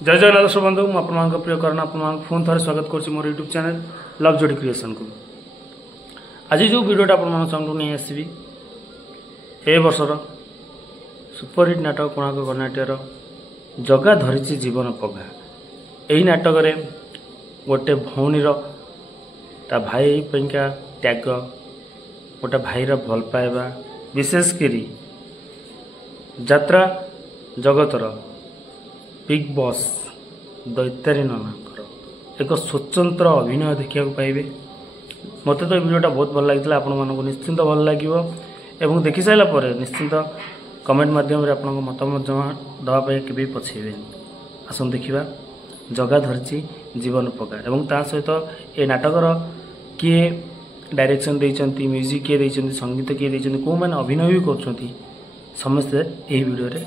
जय जगन्नाथ दर्शक बंधु मुझे प्रिय करण आप पुणी थे स्वागत कर मोर यूट्यूब चैनल लव जोड़ी क्रिएशन को। आज जो वीडियोटा आप नहीं आसवि ए वर्षर सुपरहिट नाटक कोणार्क गणनाट्यर जगा धरी जीवन पगा। यही नाटक गोटे भौणीर ता भाई पैंका त्याग गोटे भाईर भल पाइबा विशेषकर यात्रा जगतर बिग बॉस दैत्यारी ननाकर एक स्वतंत्र अभिनय देखा पाइबे। मत तो वीडियोटा बहुत भल लगी आपको निश्चिंत भल लगे और देखि सारापर निश्चिंत कमेंट माध्यम आपण मतामत जमा देवाई के पछेबे। आसन देखा जगा धरची जीवन पका और ता सहित ए नाटकर किए डायरेक्शन देइचंती म्यूजिक किए देइचंती संगीत किए देइचंती को माने अभिनय भी करछंती समस्त ए वीडियो रे।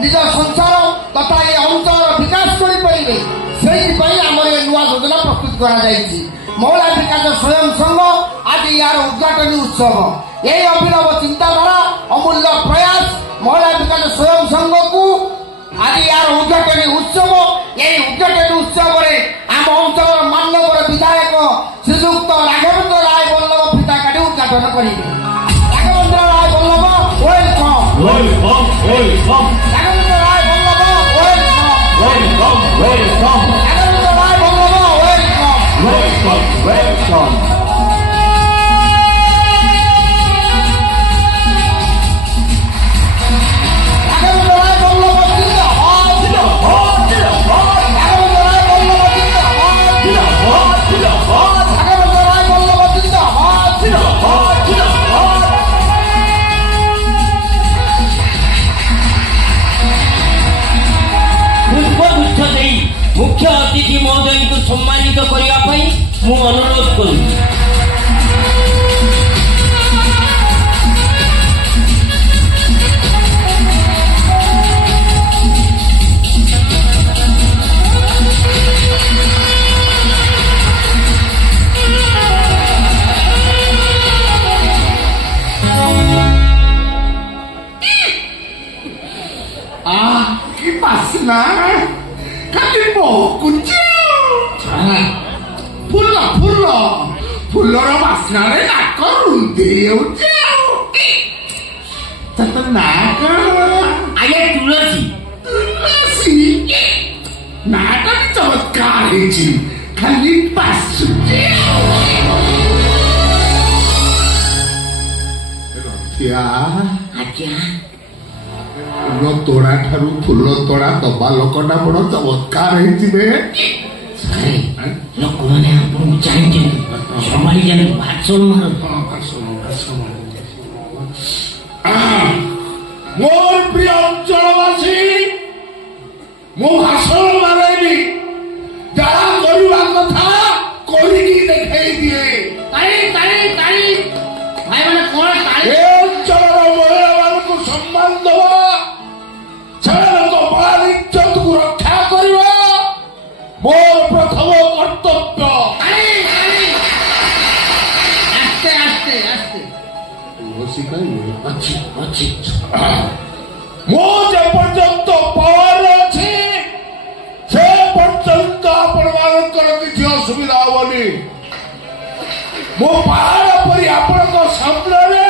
निज संसार तथा ये अंचल विकास करें से नुआ योजना प्रस्तुत कर महिला विकास स्वयं संघ आज यार उद्घाटन उत्सव यही अभिनव चिंताधारा अमूल्य प्रयास महिला विकास स्वयं संघ को आज यार उद्घाटन उत्सव यही उद्घाटन उत्सव आम अंचल मानवर विधायक श्रीजुक्त राघवेन्द्र राय वल्लभ फिता काटी उद्घाटन करेंगे। राघवेन्द्र राय वल्लभ वेलकम राघवेन्द्र राय वल्लभ वेलकम राघवेन्द्र राय वल्लभ वेलकम। मुख्य अतिथि महोदय को सम्मानित करने मु अनुरोध करूँ। फुल्लर बास्नारे नाक रुंधी हेउछि। ନା କଣ ଆଜ୍ଞା ତୁଳସୀ ନାଟା ବି ଚମତ୍କାର ହେଇଛି ଖାଲି ପାସୁଛି ଆଜ୍ଞା ଫୁଲ ତୋଡ଼ା ଠାରୁ ଫୁଲ ତୋଡ଼ା ଦବା ଲୋକଟା ବଡ ଚମତ୍କାର ହେଇଥିବେ ଲୋକମାନେ ଆପଣଙ୍କୁ ଚାହିଁଛନ୍ତି ସମ୍ଭାଳି ଯାଆନ୍ତୁ ଭାଷଣ ମାରନ୍ତୁ ମୋର ପ୍ରିୟ ଅଞ୍ଚଳବାସୀ ମୁଁ ଭାଷଣ ମାରେନି ଯାହା କରିବା କଥା କରିକି ଦେଖେଇ ଦିଏ ଭାଇମାନେ କଣ ଏ ଅଞ୍ଚଳର ମହିଳାମାନଙ୍କୁ ସମ୍ମାନ ଦେବା ସେମାନଙ୍କ ମାନ ଇଜ୍ଜତକୁ ରକ୍ଷା କରିବା ମୋର ପ୍ରଥମ କର୍ତ୍ତବ୍ୟ ଆସ୍ତେ ଆସ୍ତେ ଆସ୍ତେ ଅଛି ମୁଁ ଯେ ପର୍ଯ୍ୟନ୍ତ ପାୱାର ଅଛି ସେ ପର୍ଯ୍ୟନ୍ତ ଆପଣମାନଙ୍କର କିଛି ଅସୁବିଧା ହବନି ମୁଁ ପାହାଡ଼ ପରି ଆପଣଙ୍କ ସାମ୍ନାରେ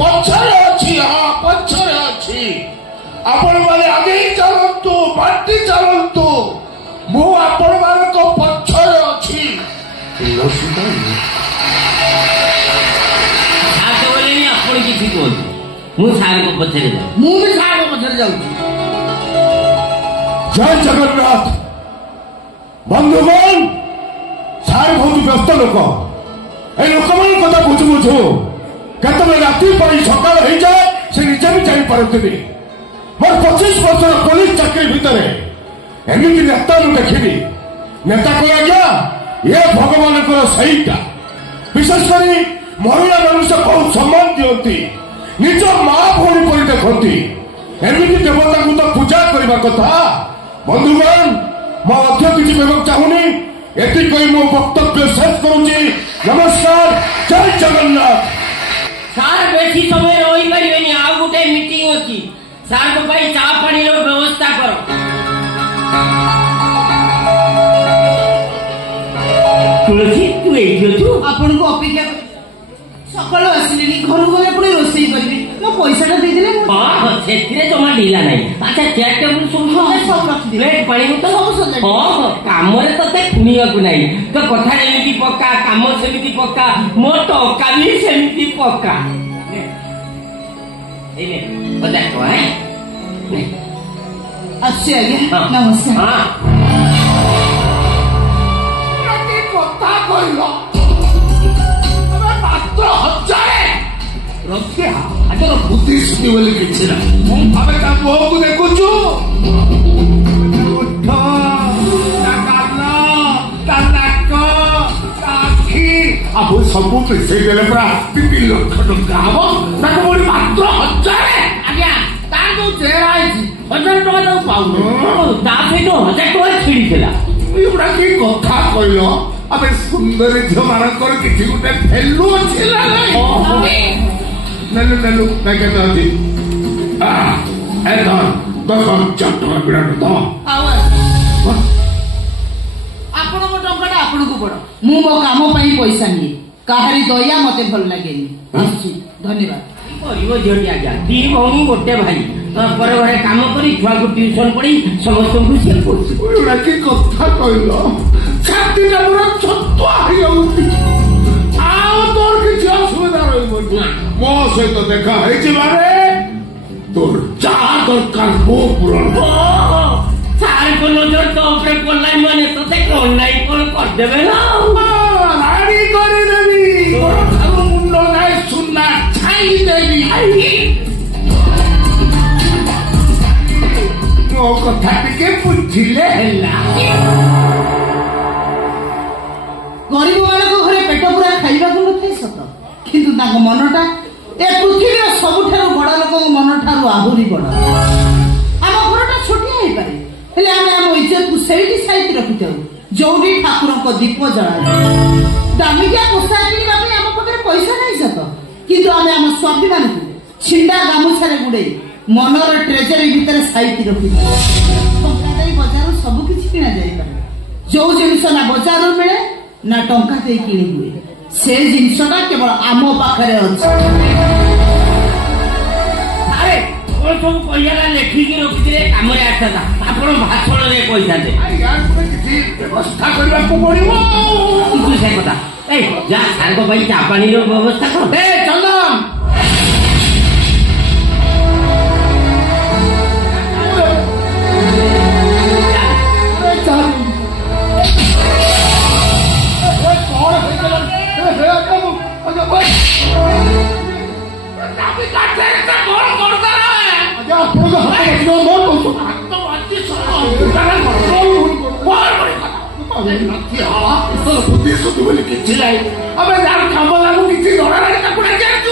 ପଛରେ ଅଛି ହଁ ପଛରେ ଅଛି ଆପଣମାନେ ଆଗେଇ ଚାଲନ୍ତୁ ବାଟି ଚାଲନ୍ତୁ ମୁଁ ଆପଣମାନଙ୍କ ପଛରେ ଅଛି ଆପଣ କିଛି କୁହନ୍ତୁ ମୁଁ ସାର୍ଙ୍କ ପଛରେ ଯାଉଛି ମୁଁ ବି ସାର୍ଙ୍କ ପଛରେ ଯାଉଛି ଜୟ ଜଗନ୍ନାଥ ବନ୍ଧୁଗଣ ସାର୍ ବହୁତ ବ୍ୟସ୍ତ ଲୋକ ଏ ଲୋକମାନଙ୍କ କଥା ବୁଝୁ ବୁଝୁ କେତେବେଳେ ରାତି ପାଇଁ ସକାଳ ହେଇଯାଏ ସେ ନିଜେ ବି ଜାଣିପାରନ୍ତିନି ମୋର 25 ବର୍ଷର ପୋଲିସ ଚାକିରି ଭିତରେ ଏମିତି ନେତା ମୁଁ ଦେଖିନି ନେତା କହ ଆଜ୍ଞା ଏ ଭଗବାନଙ୍କର ସେଇଟା ବିଶେଷ କରି ମହିଳା ମନୁଷ୍ୟ ବହୁତ ସମ୍ମାନ ଦିଅନ୍ତି ନିଜ ମା ଭଉଣୀ ପରି ଦେଖନ୍ତି ଏମିତି ଦେବତାଙ୍କୁ ତ ପୂଜା କରିବା କଥା ବନ୍ଧୁଗଣ ମୁଁ ମଧ୍ୟ କିଛି କହିବାକୁ ଚାହୁଁନି ଏତିକି କହି ମୋ ବକ୍ତବ୍ୟ ଶେଷ କରୁଛି ନମସ୍କାର ଜୟ ଜଗନ୍ନାଥ ସାର୍ ବେଶୀ ସମୟ ରହିପାରିବେନି ଆଉ ଗୋଟେ ମିଟିଂ ଅଛି ସାର୍ଙ୍କ ପାଇଁ ଚା ପାଣିର ବ୍ୟବସ୍ଥା କର ତୁଳସୀ ତୁ ଏଇଠି ଅଛୁ ଆପଣଙ୍କୁ ଅପେକ୍ଷା ସକାଳୁ ଆସିଲେନି ଘରକୁ ଗଲେ ପୁଣି ରୋଷେଇ କରିବି ମୋ ପଇସାଟା ଦେଇଦେଲେ ସେଥିରେ ଜମା ଢିଲା ନାହିଁ ଆଚ୍ଛା ଚେୟାର ଟେବୁଲ ସବୁ ପ୍ଲେଟ ପାଣି ବୋତଲ ସବୁ କାମରେ ତତେ ଶୁଣିବାକୁ ନାହିଁ ତ କଥା ଯେମିତି ପକ୍କା କାମ ସେମିତି ପକ୍କା ମୋ ଟଙ୍କା ବି ସେମିତି ପକ୍କା ଆସୁଛି ଆଜ୍ଞା ନମସ୍କାର କଥା କହିଲ ମାତ୍ର 1000 ଆଗର ବୁଦ୍ଧି ଶୁଣି ବୋଲି କିଛି ନାହିଁ ଆମେ ତା ମୁହଁକୁ ଦେଖୁଛୁ आप सब मिसेई देले पूरा 3 लाख टका हम ताको मोरी मात्र 1000 आज्ञा ता जो चेहरा आइछि 1000 टका तो पाउनो ता फेटो 1000 टका छिड़िला एबडा की कथा कइलो अबे सुंदरी झ मानकर किछि गुटे फेलु छिला नै नलु नलु ताके ददी आ ए धन 10,000 टका बिड़ा दो ଆପଣ ମୋ ଟଙ୍କାଟା ଆପଣଙ୍କୁ ପଡ ମୁଁ ମୋ କାମ ପାଇଁ ପଇସା ନିଏ କାହାରି ଦୟା ମତେ ଭଲ ଲାଗେନି ଧନ୍ୟବାଦ କରିବ ଝିଅଟି ଆଜ୍ଞା 2 ଭଉଣୀ ଗୋଟେ ଭାଇ ପରେ ଘରେ କାମ କରି ଛୁଆକୁ ଟ୍ୟୁସନ ପଢି ସମସ୍ତଙ୍କୁ ସେ କରୁଛି କି କଥା କହିଲ ଛାତିଟା ପୁରା ଛତୁଆ ହେଇଯାଉଛି ଆଉ ତୋର କିଛି ଅସୁବିଧା ରହିବନି ମୋ ସହିତ ଦେଖା ହେଇଛି ମାନେ ତୋର ଯାହା ଦରକାର ମୁଁ ପୂରଣ ସାର୍ଙ୍କ ନଜର ତ ଉପରେ ପଡିଲାନି ମାନେ ତତେ କଣ ନାଇଁ କଣ କରିଦେବେ ନା ରାଡି କରିଦେବି ତୋର ମୁଣ୍ଡ ନାଇଁ ସୁନା ଛାଇଦେବି ମୋ କଥା ଟିକେ ବୁଝିଲେ ହେଲା ଗରିବ ମାନଙ୍କ ଘରେ ପେଟ ପୁରା ଖାଇବାକୁ ନଥାଏ ସତ କିନ୍ତୁ ତାଙ୍କ ମନଟା ଏ ପୃଥିବୀର ସବୁଠାରୁ ବଡ ଲୋକଙ୍କ ମନ ଠାରୁ ଆହୁରି ବଡ ଆମ ଘରଟା ଛୋଟିଆ ହେଇପାରେ ହେଲେ ଆମେ ଆମ ଇଜ୍ଜତକୁ ସେଇଠି ସାଇତି ରଖିଥାଉ ଯୋଉଠି ଠାକୁରଙ୍କ ଦୀପ ଜଳାଯାଏ ଦାମିକିଆ ପୋଷାକ କିଣିବା ପାଇଁ ଆମ ପାଖରେ ପଇସା ନାହିଁ ସତ କିନ୍ତୁ ଆମେ ଆମ ସ୍ୱାଭିମାନଙ୍କୁ ଛିଣ୍ଡା ଗାମୁଛାରେ ଗୁଡେଇ ମନର ଟ୍ରେଜରୀ ଭିତରେ ସାଇତି ରଖିଥାଉ ଟଙ୍କା ଦେଇ ବଜାରରୁ ସବୁ କିଛି କିଣା ଯାଇପାରେ ଯୋଉ ଜିନିଷ ନା ବଜାରରୁ ମିଳେ ନା ଟଙ୍କା ଦେଇ କିଣି ହୁଏ से जिनसटा केवल आम पाखरे अच्छे अरे कौन सब पैसा लेखिकी रखिथे काम आसता आपण भाषण रे पैसा व्यवस्था करने को पड़ो तू से कथा ए जा सार को भाई चा पानी रो व्यवस्था कर ए चंदन କିଛି ନାହିଁ ଆମେ ଯାହାର କାମ ଲାଗୁ କିଛି ଜଣା ନାହିଁ ତାକୁ ଡାକି ଆଣିଛୁ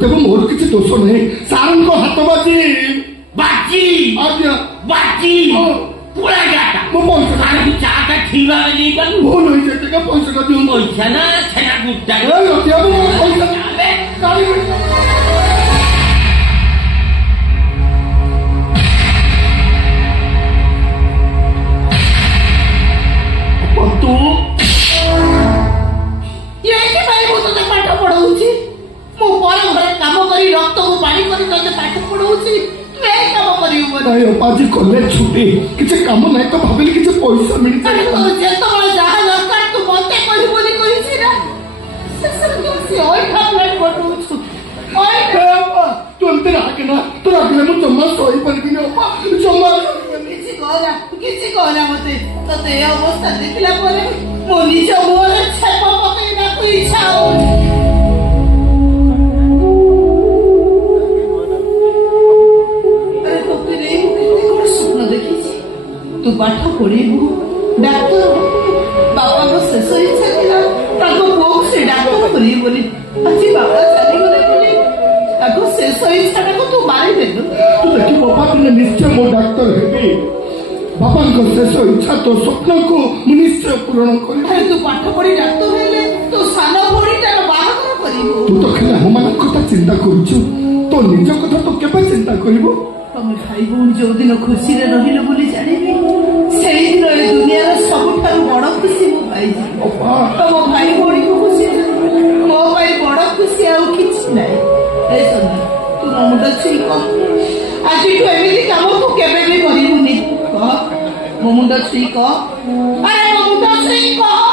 ତେବେ ମୋର କିଛି ଦୋଷ ନାହିଁ ସାରଙ୍କ ହାତ ବାଜି बाजी ଆଜ୍ଞା बाजी पूरा जाता ମୋ ପଇସା सार को चाटा खीवा में नहीं कर ଭୁଲ ହେଇଯାଇଛି ଟିକେ ପଇସାଟା ଦିଅନ୍ତୁ पैसा ना छेना गुट्टा ଏ ରଖିବା ମୋ ପଇସା अबे କାଢି ତୁ तोते पाठ पढ़ाऊँ मु पर घरे काम करी रक्त को पानी करी तोते पाठ पढ़ाऊँ तू ए काम करियो ନାଇଁ ଆଜି କଲେଜ ଛୁଟି କିଛି କାମ ନାହିଁ ତ ଭାବିଲି କିଛି ପଇସା ମିଳିଥାଏ ଯେତେବେଳେ ଯାହା ଦରକାର ତୁ ମତେ କହିବୁ ବୋଲି କହିଛି ନା ଶେଷରେ ତୁ ସେ ଅଇଠା ପ୍ଲେଟ ପଠଉଛୁ ତୁ ଏମିତି ରାଗେ ନା ତୁ ରାଗିଲେ ମୁଁ ଜମା ଶୋଇପାରିବିନି ଅପା ଜମା କିଛି କହନା ମତେ ତତେ ଏ ଅବସ୍ଥା ଦେଖିଲା ପରେ ମୋ ନିଜ ମୁହଁରେ ଛେପ ପକେଇବାକୁ ଇଚ୍ଛା ହଉନି तू पाठ पढ़ू डाक्तर बापा को शेष इच्छा था पुओ से डाक्तर करी बोली आज बापा चलीगले शेष इच्छा तू मारिदेलु तू देखी बापा तुम निश्चय मो डाक्तर हेबी बापा शेष इच्छा तो स्वप्न को निश्चय पूरण कर तू पाठ पढ़ी डाक्तर हेले तो सान भड़ी तार बाहागर करिवो तू तो खाली हम कथा चिंता करूछु तो निज कथा तो केबे चिंता करिवो तमें भाई भौणी जो दिन खुशी रहिल बोली जानिबी से दिन ए दुनिया सबुठारु बड़ खुशी मो भाई तम भाई भौणी को खुशी मो भाई बड़ खुशी आउ किछि नाही ए सन्ना तू मो मुंड छुई कह आज तू एमिति काम को केबे भी करिबुनी कह मो मुंड छुई कह अरे मो मुंड छुई कह